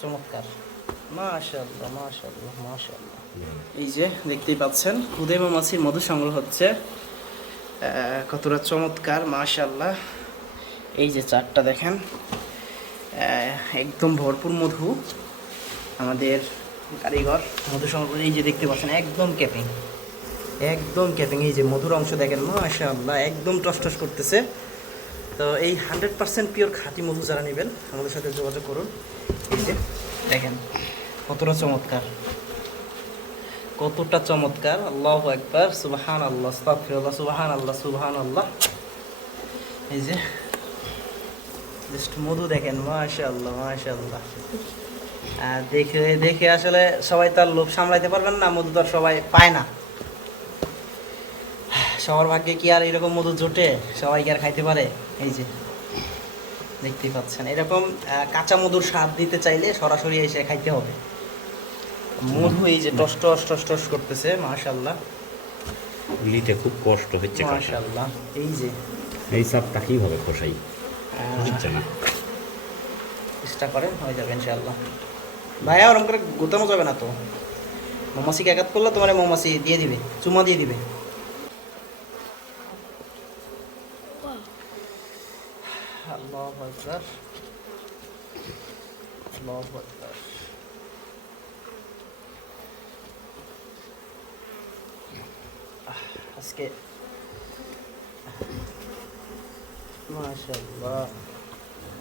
চমৎকার। মাশাআল্লাহ মাশাআল্লাহ মাশাআল্লাহ। এই যে দেখতেই পাচ্ছেন খুদে মৌমাছির মধু সংগ্রহ হচ্ছে। কতটা চমৎকার মাশাআল্লাহ। এই যে চারটা দেখেন একদম ভরপুর মধু আমাদের কারিগর মধু সংগ্রহ এই যে দেখতে পাচ্ছেন একদম ক্যাপিং একদম ক্যাপিং এই যে মধুর অংশ দেখেন মাশাআল্লাহ একদম টস টস করতেছে। তো এই হান্ড্রেড পার্সেন্ট পিওর খাঁটি মধু যারা নেবেন, আমাদের সাথে যোগাযোগ করুন। দেখেন, কতটা চমৎকার। কতটা চমৎকার। আল্লাহ একবার সুবাহান আল্লাহ আস্তাগফিরুল্লাহ সুবাহান আল্লাহ সুবাহান আল্লাহ এই যে জাস্ট মধু দেখেন মাশা আল্লাহ মাশা আল্লাহ দেখে দেখে আসলে সবাই তার লোভ সামলাইতে পারবেন না, মধু তো সবাই পায় না। সবার ভাগ্যে কি আর এরকম মধু জোটে? সবাই কি আর খাইতে পারে? এই যে দেখতেই পাচ্ছেন। এরকম কাঁচা মধুর স্বাদ দিতে চাইলে সরাসরি এসে খাইতে হবে। মধু এই যে টস টস টস টস করতেছে মাশাল্লাহ লিতে খুব কষ্ট হচ্ছে কাটা। মাশাল্লাহ এই যে। এই সাপটা কীভাবে খোসাই? বুঝছে না। চেষ্টা করেন হয়ে যাবে ইনশাল্লাহ ভাইয়া ওরকম করে গোতানো যাবে না তো? মৌমাছিকে একাত করলে তোমার মৌমাছি দিয়ে দিবে চুমা দিয়ে দিবে। আল্লাহ আকবার আল্লাহ আকবার আজকে মাশাআল্লাহ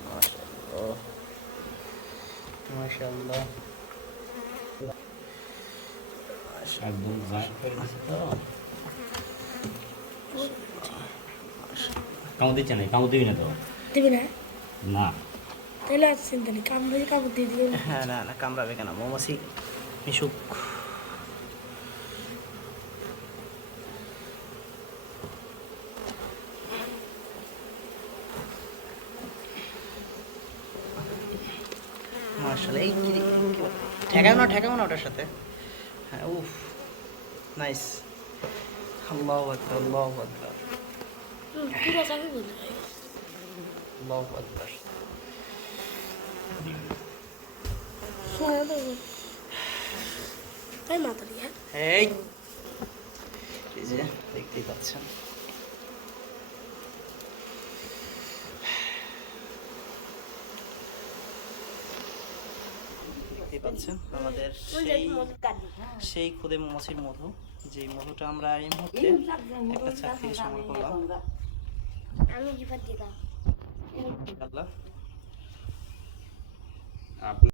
মাশাআল্লাহ মাশাআল্লাহ একদম যা- কামড় দিচ্ছে না কামড় দিবি না তো? দিবি না? না। তাহলে আর চিন্তা নেই কামড়ে কামড় দিয়ে দিবি। হ্যাঁ না না কামড়াবে কেন? মৌমাছি মিশুক। মার্শাল্লাহ এই ঠেকাও না ঠেকাও না ওটার সাথে। হ্যাঁ উফ নাইস। আল্লাহু আকবার আল্লাহু আকবার। পুরো চাবি বলতে আল্লাহু আকবার এই যে দেখতেই পাচ্ছেন দেখতেই পাচ্ছেন আমাদের সেই সেই খুদে মৌমাছির মধু যে মধুটা আমরা এই মুহূর্তে একটা চাক থেকে সংগ্রহ করলাম আমি দিলাম আল্লাহ আপনি